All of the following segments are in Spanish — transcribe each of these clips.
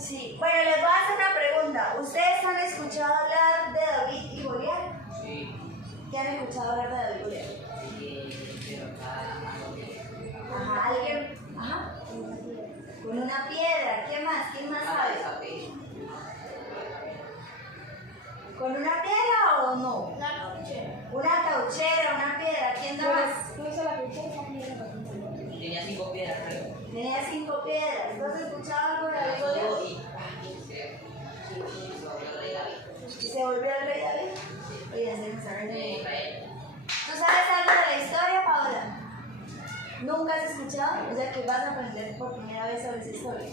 Sí, bueno, les voy a hacer una pregunta. ¿Ustedes han escuchado hablar de David y Goliat? Sí. ¿Qué han escuchado hablar de David y Goliat? Ajá, alguien. Ajá. Con una piedra. ¿Qué más? ¿Quién más sabe? ¿Con una piedra o no? Una cauchera. Una cauchera, una piedra. ¿Quién da más? ¿Tú hizo la cauchera? Tenía 5 piedras, creo. Tenía 5 piedras. ¿Tú has escuchado algo de David y Goliat? ¿Y se volvió el rey David? Oye, se me sabe de Israel. ¿Tú sabes algo de la historia, Paola? ¿Nunca has escuchado? O sea, que vas a aprender por primera vez sobre esa historia.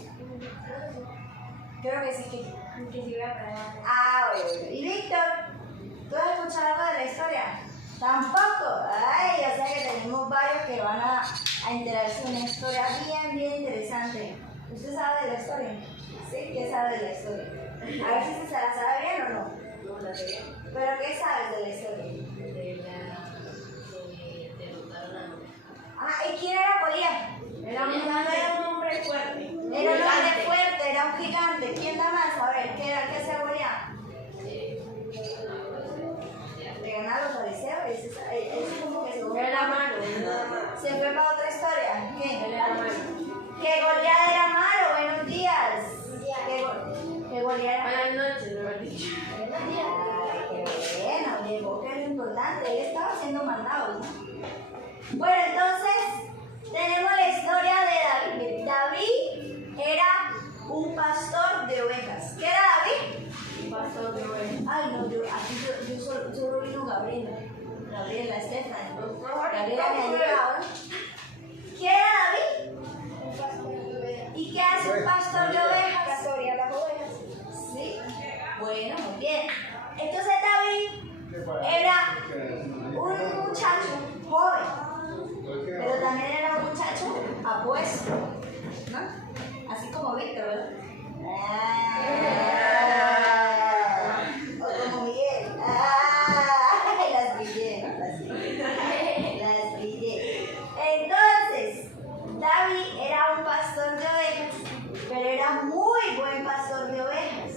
Creo que sí que sí voy a aprender. Ah, bueno. ¿Y Víctor? ¿Tú has escuchado algo de la historia? Tampoco. Ay, o sea que tenemos varios que van a enterarse de una historia bien interesante. ¿Usted sabe de la historia? ¿Sí? ¿Qué sabe de la historia? A ver si se la sabe bien o no. No, la sé. ¿Pero qué sabes de la historia? Derrotaron a Noé. Ah, ¿y quién era Goliat? Era un hombre fuerte. Era un hombre fuerte, era un gigante. ¿Quién da más? A ver, ¿qué hacía Goliat? Le ganaba a los fariseos. Ese como que se fue Era la mano. Se fue para otra historia. ¿Qué? Era la mano. Que Goliat era malo. Buenos días. Que Goliat era malo. Buenas noches, me habían dicho. Ay, qué bueno, llegó, que es lo importante. Él estaba siendo mandado, ¿no? Bueno, entonces tenemos la historia de David. David era un pastor de ovejas. ¿Qué era David? Un pastor de ovejas. Ay, no, yo solo vino Gabriela, Estefan. Gabriela me ha llegado. ¿Qué era David? Un pastor de ovejas. ¿Y qué hace un pastor de ovejas? Pastorea las ovejas. Sí. Bueno, muy bien. Entonces David era un muchacho joven, pero también era un muchacho apuesto, ¿no? Así como Víctor, ¿verdad? O como Miguel. Las pillé. Entonces, David era un pastor de ovejas, pero era muy buen pastor de ovejas.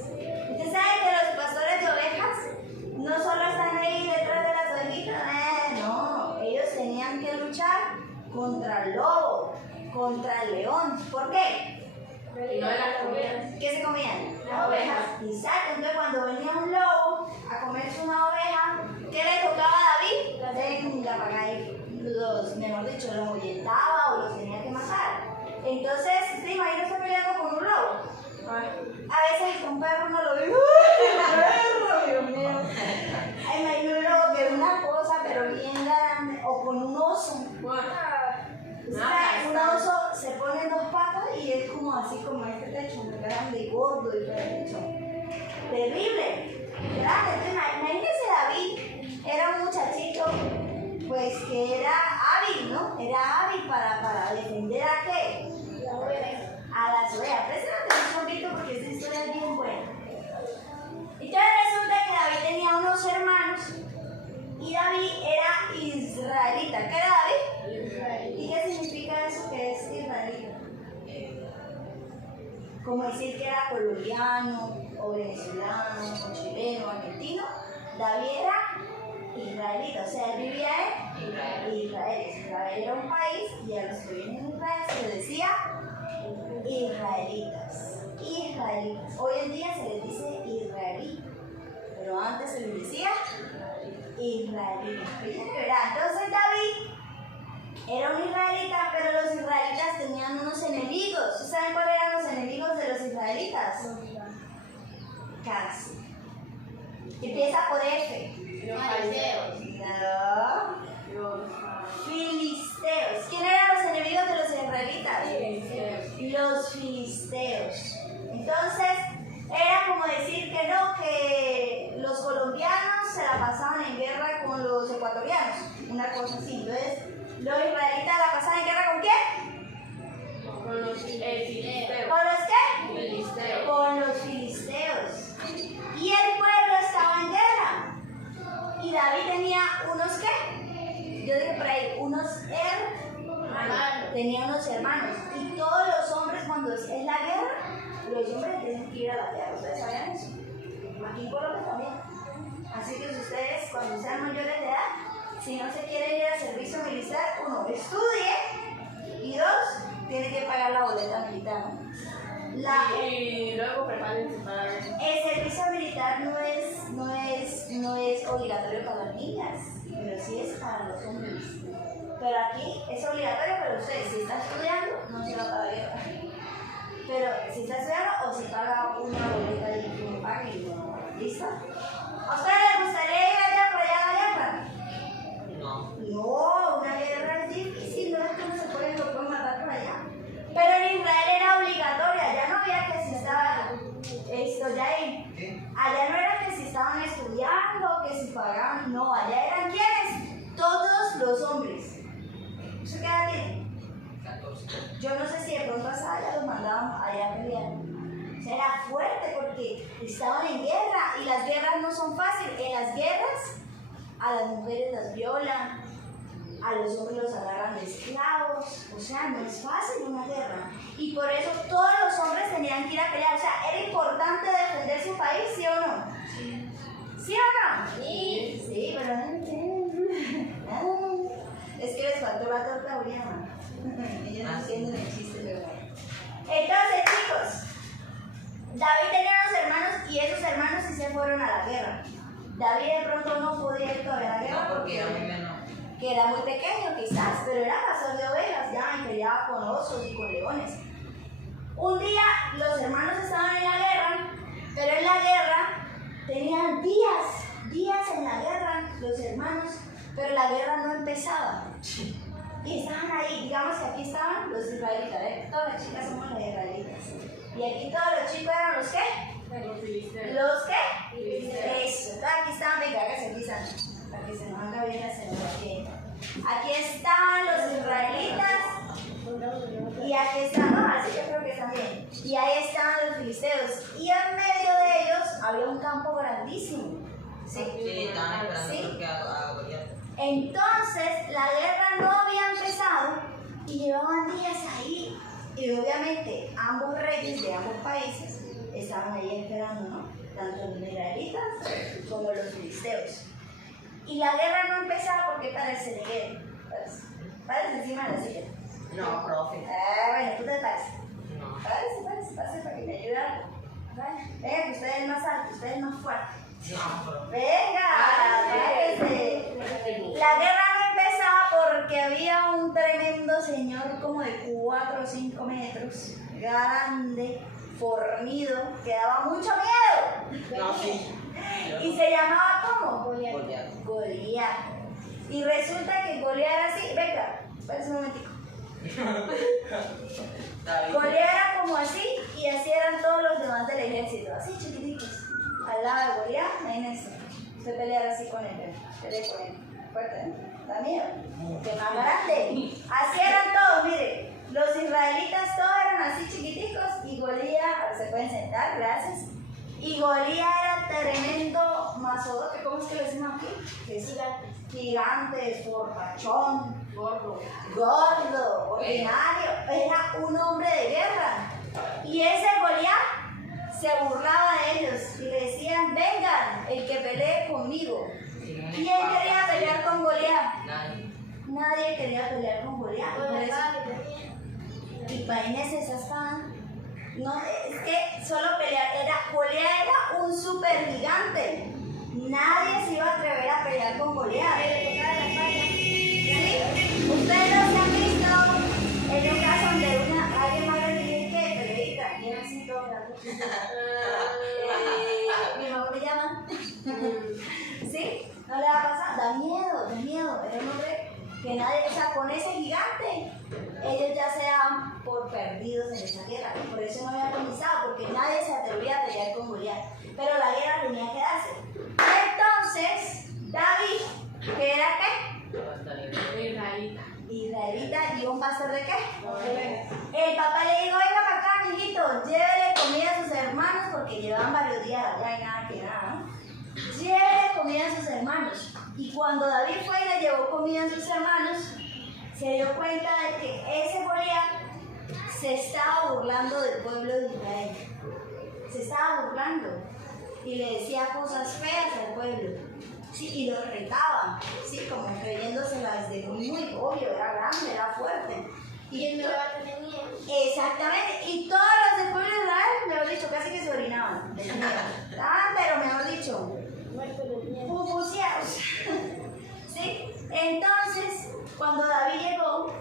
¿Usted sabe que los pastores de ovejas no solo están ahí detrás de las ovejitas? No, ellos tenían que luchar contra el lobo, contra el león. ¿Por qué? No era comida. ¿Qué se comían? Las ovejas. Exacto, entonces cuando venía un lobo a comerse una oveja, ¿qué le tocaba a David? Venga para acá y mejor dicho, los ahuyentaba o los tenía que matar. Entonces, ¿te imaginas estar peleando con un lobo? A veces un perro no lo ve. ¡Uy, Dios mío! Ay, imagino un lobo que es una cosa, pero bien grande. O con un oso. Un oso se pone en 2 patas y es como así como este techo, muy grande y gordo y techo. Terrible. Grande. Entonces, imagínense David, era un muchachito pues que era hábil, ¿no? Era hábil para defender a qué? Las ovejas. A las ovejas. Presten atención un poquito porque esta historia es bien buena. Entonces resulta que David tenía unos hermanos y David era israelita. ¿Qué era David? ¿Y qué significa eso que es israelita? Como decir que era colombiano, o venezolano, o chileno, o argentino. David era israelita, o sea, él vivía en Israel. Israel era un país y a los que viven en Israel se les decía israelitas. Hoy en día se les dice israelí, pero antes se les decía israelita. Entonces David era un israelita, pero los israelitas tenían unos enemigos. ¿Saben cuáles eran los enemigos de los israelitas? Casi. Empieza por F. Los fariseos. No. Filisteos. ¿Quién eran los enemigos de los israelitas? Los filisteos. Entonces, era como decir que no, que los colombianos se la pasaban en guerra con los ecuatorianos. Una cosa así. Entonces, los israelitas la pasaban en guerra ¿con quién? Con los filisteos. ¿Con los qué? Filisteos. Con los filisteos. Y el pueblo estaba en guerra. Y David tenía unos ¿qué? Yo dije por ahí, unos hermanos. Tenía unos hermanos. Y todos los hombres cuando es la guerra, los hombres tienen que ir a la guerra. ¿Ustedes sabían eso? Aquí en Colombia también. Así que si ustedes, cuando sean mayores de edad, si no se quieren ir al servicio militar, uno, estudie, y dos, tiene que pagar la boleta militar. Y luego prepárense para ver. El servicio militar no es obligatorio para las niñas, pero sí es para los hombres. Pero aquí es obligatorio, pero usted, si está estudiando, no se va para la guerra. Pero si está estudiando o si paga una boleta y que no pague y no, ¿listo? ¿A ustedes les gustaría ir allá por allá a la guerra? No. No, una guerra es difícil, no es que no se pueden matar por allá. Pero en Israel era obligatoria, allá no había que si estaban allá no era que si estaban estudiando, que si pagaban, no, allá eran ¿quiénes? Todos los hombres. ¿Eso qué edad tiene? 14. Yo no sé si de pronto hasta allá los mandaban allá a pelear. O sea, era fuerte porque estaban en guerra y las guerras no son fáciles. En las guerras a las mujeres las violan, a los hombres los agarran de esclavos. O sea, no es fácil una guerra. Y por eso todos los hombres tenían que ir a pelear. O sea, era importante defender su país, ¿sí o no? ¿Sí o no? Sí. Sí, pero es que les faltó la torta Oriana. Ellos no entienden el chiste, pero bueno. Entonces, chicos, David tenía unos hermanos y esos hermanos sí se fueron a la guerra. David de pronto no podía ir todavía a la guerra No, porque era muy menor. que era muy pequeño quizás, pero era pastor de ovejas ya y peleaba con osos y con leones. Un día los hermanos estaban en la guerra, pero en la guerra tenían días en la guerra los hermanos, pero la guerra no empezaba. Y estaban ahí, digamos que aquí estaban los israelitas, todas las chicas somos las israelitas. Y aquí todos los chicos eran los qué? Los filisteos. ¿Los qué? Filisteos. Eso, aquí estaban, venga, hágase aquí, Santi, para que se nos haga bien la escenografía. Aquí estaban los israelitas y aquí están, no, así yo creo que están bien. Y ahí estaban los filisteos y en medio de ellos había un campo grandísimo. ¿Sí? Sí, estaban esperando Sí. creo que a Goliat. Entonces la guerra no había empezado y llevaban días ahí y obviamente ambos reyes de ambos países estaban ahí esperando, ¿no? Tanto los israelitas como los filisteos. Y la guerra no empezaba porque parece que parece encima de la silla. No, profe. Bueno, tú te pares. No. Parece para que me ayude algo. Venga, que usted es más alto, usted es más fuerte. No, profe. Venga, párese. La guerra no empezaba porque había un tremendo señor como de 4 o 5 metros, grande, fornido, que daba mucho miedo. No, sí. Y se llamaba ¿cómo? Goliat. Goliat. Y resulta que Goliat era así, venga, espérese un momentico. David. Goliat era como así y así eran todos los demás del ejército, así chiquititos. Al lado de Goliat, imagínense, usted pelear así con él, peleé con él, fuerte, ¿eh? Da miedo, que más grande. Así eran todos, mire, los israelitas todos eran así chiquiticos y Goliat, se pueden sentar, gracias. Y Goliat era tremendo mazodote, ¿cómo es que le decimos aquí? Que es gigante, fortachón, gordo, ordinario, era un hombre de guerra. Y ese Goliat se burlaba de ellos y le decían, vengan, el que pelee conmigo. ¿Quién quería pelear con Goliat? Nadie quería pelear con Goliat. Y imagínense esa espada. No, es que solo pelear, Goliat era un super gigante. Nadie se iba a atrever a pelear con Goliat. ¿Sí? Ustedes no se han visto en un caso donde alguien más le dice que peleita, y era así todo grande. Mi mamá me llama. ¿Sí? No le va a pasar, da miedo. Era un hombre que nadie, o sea, con ese gigante, ellos ya se daban por perdidos en esa guerra. Por eso no había comenzado, porque nadie se atrevía a pelear con Goliat. Pero la guerra tenía que darse. Entonces, David, ¿qué era qué? Israelita, ¿y un pastor de qué? El papá le dijo, oiga para acá, mijito, llévele comida a sus hermanos, porque llevaban varios días allá y nada que nada, ¿no? Llévele comida a sus hermanos. Y cuando David fue y le llevó comida a sus hermanos, se dio cuenta de que ese Goliat se estaba burlando del pueblo de Israel. estaba burlando y le decía cosas feas al pueblo. Sí, y lo retaba, sí, como creyéndoselas de muy obvio, era grande, era fuerte. Y él no le va a tener miedo. Exactamente, y todos los del pueblo de Israel, mejor dicho, casi que se orinaban. del miedo. Estaban, pero mejor dicho, Muerto de miedo. pupuseados. ¿Sí? Entonces, cuando David llegó,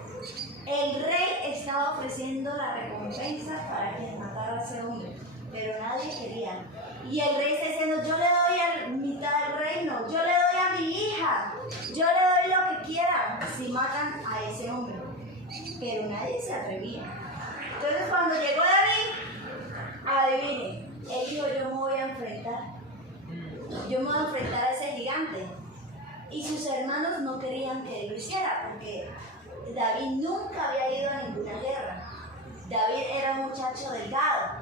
el rey estaba ofreciendo la recompensa para que matara a ese hombre, pero nadie quería. Y el rey está diciendo, yo le doy a mitad del reino, yo le doy a mi hija, yo le doy lo que quiera si matan a ese hombre. Pero nadie se atrevía. Entonces cuando llegó David, adivine, él dijo, yo me voy a enfrentar. Yo me voy a enfrentar a ese gigante. Y sus hermanos no querían que él lo hiciera, porque David nunca había ido a ninguna guerra. David era un muchacho delgado.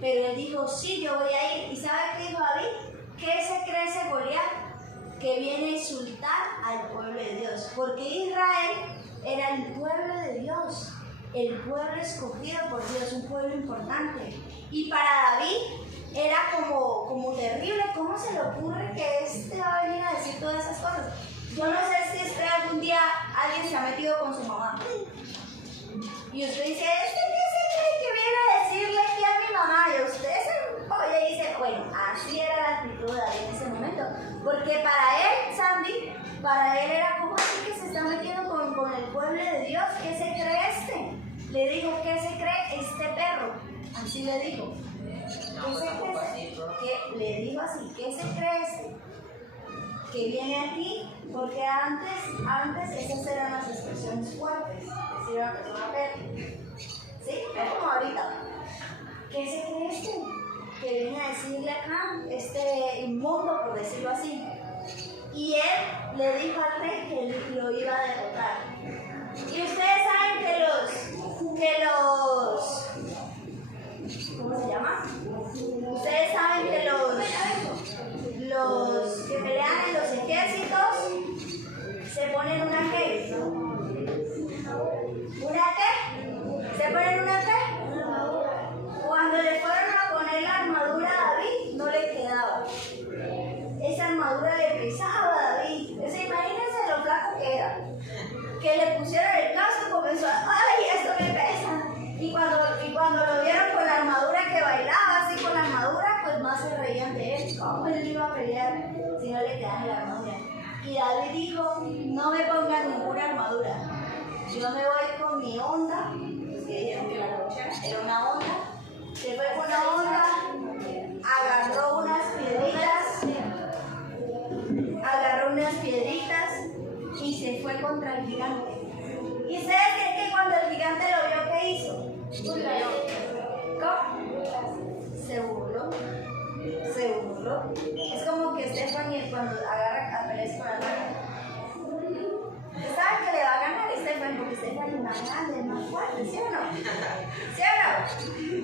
Pero él dijo, sí, yo voy a ir. ¿Y sabe qué dijo David? ¿Qué se cree ese Goliat? Que viene a insultar al pueblo de Dios. Porque Israel era el pueblo de Dios, el pueblo escogido por Dios, un pueblo importante. Y para David era como terrible, ¿cómo se le ocurre que este va a venir a decir todas esas cosas? Yo no sé si usted algún día alguien se ha metido con su mamá. Y usted dice, ¿qué se cree que viene a decirle que a mi mamá? Y usted se oye y dice, bueno, así era la actitud de David en ese momento. Porque para él, Sandy, para él era como así que se está metiendo con el pueblo de Dios. ¿Qué se cree este? Le dijo, ¿qué se cree este perro? Así le dijo. ¿Qué se cree? ¿Qué? Le dijo así, ¿qué se cree este? Que viene aquí, porque antes esas eran las expresiones fuertes, decir una persona perra. ¿Sí? Es como ahorita. ¿Qué se cree este? Que viene a decirle acá, este inmundo, por decirlo así. Y él le dijo al rey que él lo iba a derrotar. Y ustedes saben que los ¿cómo se llama? Ustedes saben que los que pelean en los ejércitos se ponen una qué, ¿no? ¿Una qué? ¿Se ponen una qué? Cuando le fueron a poner la armadura a David, no le quedaba. Esa armadura le pesaba a David. Imagínense lo flaco que era. Que le pusieron el casco y comenzó a, ¡ay, esto me pesa! Y cuando lo vieron con la armadura que bailaba, así con la armadura, pues más se reían de él. ¿Cómo él iba a pelear si no le quedaba la armadura? Y David dijo, no me pongan ninguna armadura. Yo me voy con mi onda, que dijeron que la cochera era una onda. Se fue con la onda, agarró unas piedritas y se fue contra el gigante. ¿Y ustedes creen que cuando el gigante lo vio, qué hizo? ¿Cómo? Se burló. Es como que Stephanie cuando agarra a pelear con la mano. ¿Saben que le va a ganar Stephanie? Porque Stephanie es más grande, es más fuerte, ¿sí o no? ¿Sí o no?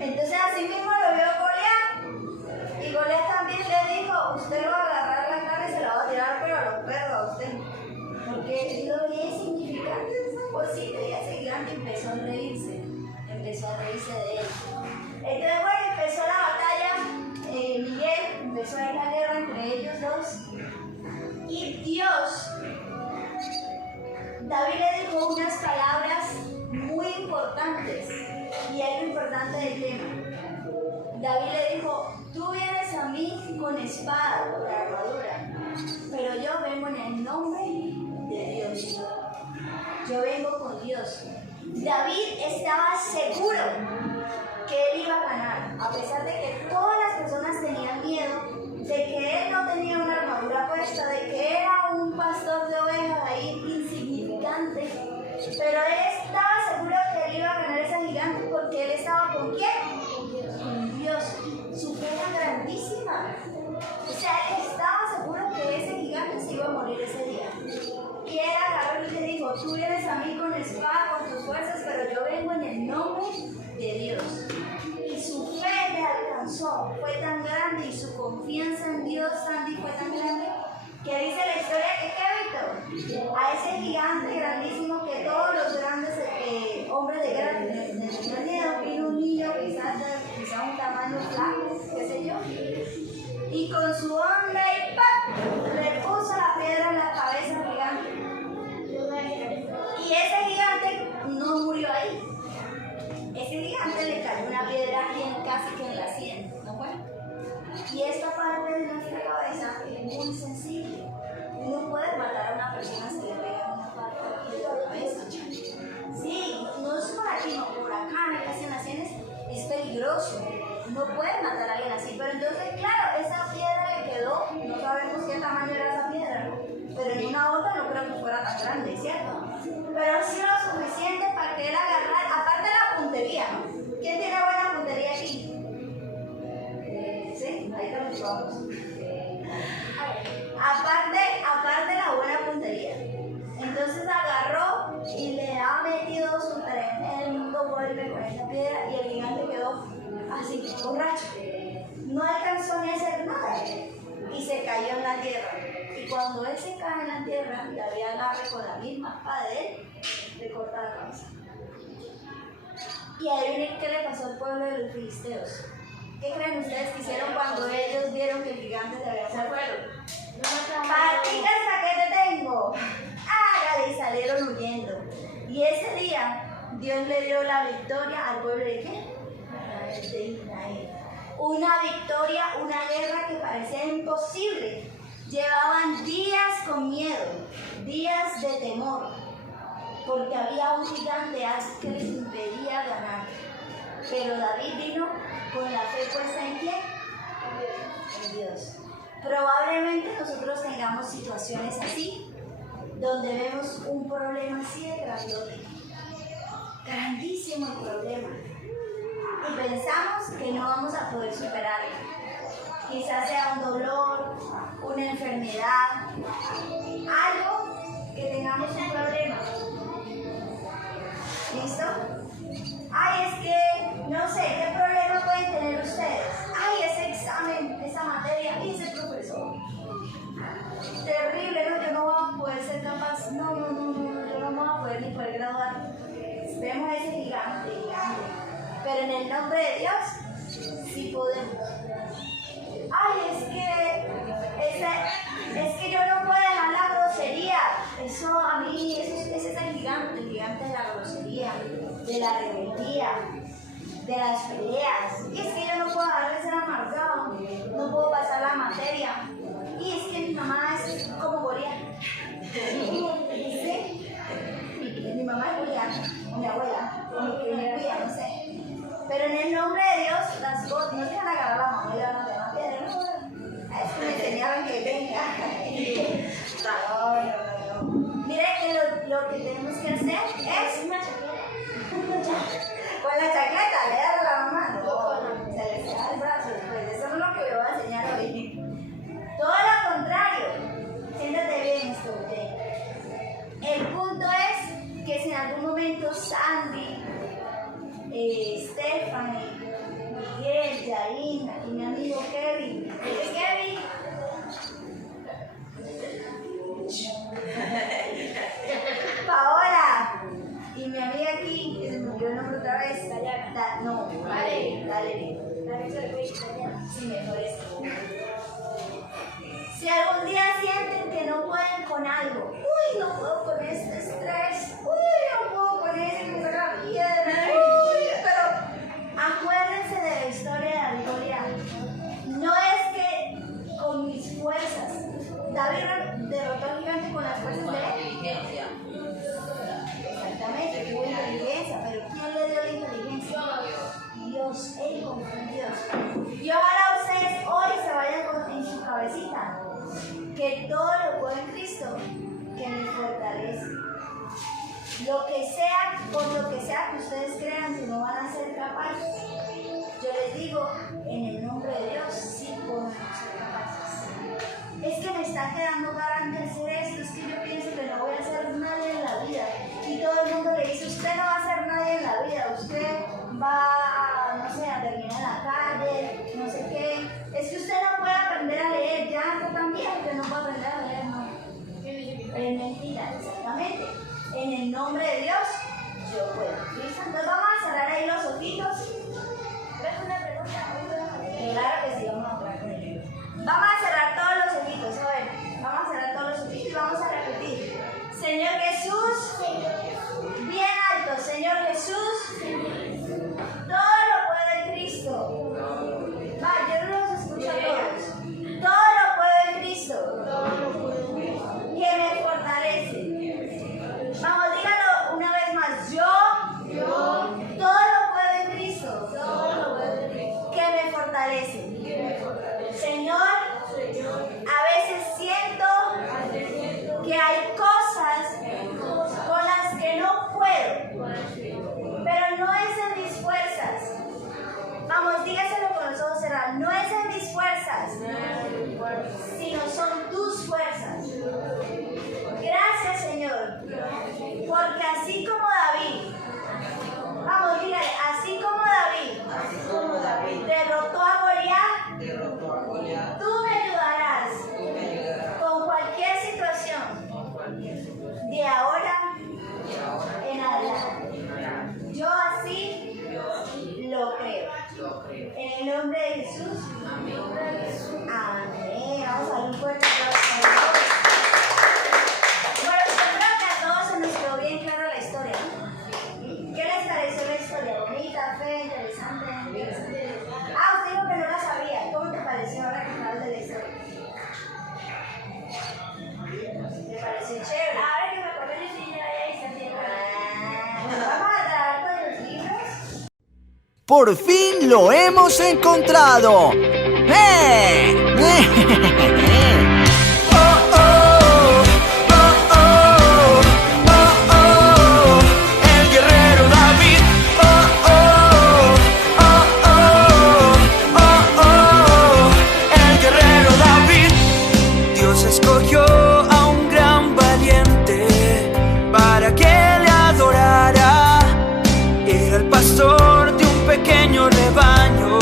Entonces así mismo lo vio Goliat. Y Goliat también le dijo, usted lo va a agarrar la cara y se la va a tirar, pero a los perros a usted. Porque lo que es significante es imposible. Y ese gigante empezó a reírse de él. Entonces, bueno, empezó la batalla. Miguel empezó a ir la guerra entre ellos dos. Y Dios, David le dijo unas palabras muy importantes. Y es lo importante del tema. David le dijo, tú vienes a mí con espada, con armadura, pero yo vengo en el nombre de Dios. Yo vengo con Dios. David estaba seguro que él iba a ganar, a pesar de que todas las personas tenían miedo, de que él no tenía una armadura puesta, de que era un pastor de ovejas ahí insignificante. Pero él estaba seguro que él iba a ganar ese gigante porque él estaba ¿con quién? Con Dios. Su fe era grandísima. O sea, él estaba seguro que ese gigante se iba a morir ese día. Y él agarró y le dijo, tú vienes a mí con espada, con tus fuerzas, pero yo vengo en el nombre de Dios. Y su fe le alcanzó, fue tan grande, y su confianza en Dios, Sandy, fue tan grande, que dice la historia que ¿qué, Víctor? A ese gigante grandísimo que todos los grandes hombres de guerra tenían miedo, vino un niño quizás un tamaño flaco, qué sé yo, y con su onda y ¡pap! Le puso la piedra en la cabeza al gigante. Y ese gigante no murió ahí. Ese gigante le cayó una piedra aquí casi que en la sien, ¿no fue? Y esta parte de nuestra cabeza es muy sensible. No puedes matar a una persona si le pega una parte aquí de la cabeza. Sí, no es por aquí, no, por acá, casi en las sienes, es peligroso. No puedes matar a alguien así. Pero entonces, claro, esa piedra le quedó, no sabemos qué tamaño era esa piedra, ¿no? Pero en una otra no creo que fuera tan grande, ¿cierto? Pero sí lo suficiente para que él agarrara, aparte de la puntería, ¿no? ¿Quién tiene buena puntería aquí? Sí, ahí te lo llevamos. Aparte de la buena puntería. Entonces agarró y le ha metido su tremendo golpe con esa piedra y el gigante quedó así, borracho. No alcanzó ni a hacer nada y se cayó en la tierra. Y cuando él se cae en la tierra, David agarra con la misma espada de él, le corta la cabeza. Y adivinen qué le pasó al pueblo de los filisteos. ¿Qué creen ustedes que hicieron cuando ellos vieron que el gigante se había salido? ¡Paticas, ¿para qué te tengo? ¡Hágale! Y salieron huyendo. Y ese día, Dios le dio la victoria al pueblo de ¿qué? De Israel. Una victoria, una guerra que parecía imposible. Llevaban días con miedo, días de temor, porque había un gigante que les impedía ganar. Pero David vino con la fe puesta en ¿quién? En Dios. Probablemente nosotros tengamos situaciones así, donde vemos un problema así de grandote, grandísimo el problema, y pensamos que no vamos a poder superarlo. Quizás sea un dolor, una enfermedad, algo que tengamos un problema. ¿Listo? Ay, es que no sé, ¿qué problema pueden tener ustedes? Ay, ese examen, esa materia, y ese profesor. Terrible, ¿no? Yo no voy a poder ser capaz, no, yo no voy a poder ni poder graduar. Vemos ese gigante. Pero en el nombre de Dios, sí podemos. Ay, es que yo no puedo dejar la grosería. Eso a mí, ese es el gigante de la grosería, de la rebeldía, de las peleas. Y es que yo no puedo dejar de ser amargado, no puedo pasar la materia. Y es que mi mamá es como Goliat. ¿Sí? Mi mamá es Goliat, o mi abuela, o mi que me cuida, no sé. Pero en el nombre de Dios, las cosas no se van a agarrar la mamá y le van a tener piedra. No, es que me enseñaban que venga. No. Mire que lo que tenemos que hacer es una chaqueta. Con la chaqueta, le das a la mamá. No, se le queda el brazo después. Eso no es lo que le voy a enseñar hoy. Todo lo contrario. Siéntate bien, estudiante. El punto es que si en algún momento Sandy, Stephanie, Miguel, Yarin, y mi amigo Kevin, Paola, y mi amiga aquí, que se me olvidó el nombre otra vez, Valerie. Sí, mejor esto. Si algún día sienten que no pueden con algo, uy, no puedo con este estrés, uy, no puedo con esto, me saca la piedra, uy, pero acuérdense de la historia de David y Goliat. No es que con mis fuerzas, David derrotó al gigante con las fuerzas de él. Exactamente, tuvo inteligencia, pero ¿quién le dio la inteligencia? Dios, él confió en Dios. Y ojalá ustedes hoy se vayan en su cabecita que todo lo puede en Cristo, que me fortalece. Lo que sea, por lo que sea que ustedes crean que no van a ser capaces, yo les digo, en el nombre de Dios, sí podemos ser capaces. Es que me está quedando garante hacer esto, es que yo pienso que no voy a hacer nadie en la vida. Y todo el mundo le dice, usted no va a hacer nadie en la vida, usted va, no sé, a terminar en la calle, no sé qué. Es que usted no puede aprender a leer, ya también, usted no puede aprender a leer, no. Es mentira, exactamente. En el nombre de Dios, yo puedo. ¿Listo? Entonces vamos a cerrar ahí los ojitos. ¿Ves una pregunta? Vamos a cerrar todos los ojitos, a ver. Vamos a cerrar todos los ojitos y vamos a repetir. Señor Jesús, bien alto, Señor Jesús, todo lo puedo en Cristo. Va, yo no los escucho a todos. Todo lo puedo en Cristo, que me fortalece. Vamos, dígalo una vez más. Yo todo lo puedo en Cristo, que me fortalece. Señor, a veces siento que hay cosas con las que no puedo, pero no es en mis fuerzas. Vamos, dígaselo con los ojos cerrados. No es en mis fuerzas, sino son tus fuerzas. Gracias, Señor, porque así como David, vamos, dígale, así como David derrotó a Goliat, tú me ayudarás con cualquier situación de ahora en adelante. Yo así lo creo. En el nombre de Jesús. Amén. Vamos a dar un fuerte aplauso. Bueno, yo creo que a todos se nos quedó bien clara la historia, ¿no? ¿Qué les pareció la historia? ¿Bonita, fea, interesante? Ah, usted dijo que no la sabía. ¿Cómo te pareció ahora que acabas de la historia? ¿Te pareció chévere? Ahora que me acuerdo, yo sí ya ahí está. Bueno, vamos a trabajar con los libros. ¡Por fin lo hemos encontrado! ¡Eh! El guerrero David. El guerrero David. Dios escogió a un gran valiente para que le adorara. Era el pastor de un pequeño rebaño,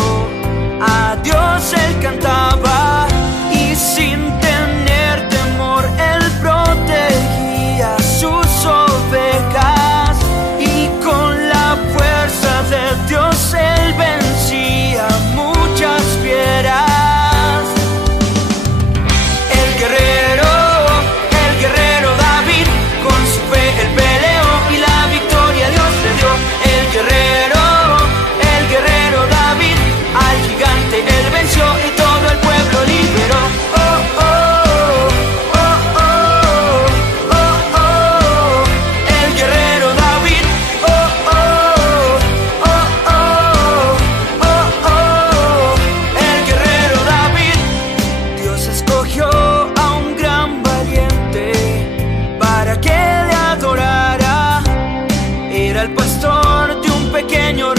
a Dios él cantaba, y sin tener temor él protegía sus ovejas, y con la fuerza de Dios él vencía muchas fieras. El guerrero David, con su fe él peleó y la victoria Dios le dio. El guerrero David, al gigante él venció y todo el pueblo liberó. El guerrero David. El guerrero David. Dios escogió a un gran valiente para que le adorara. Era el pastor de un pequeño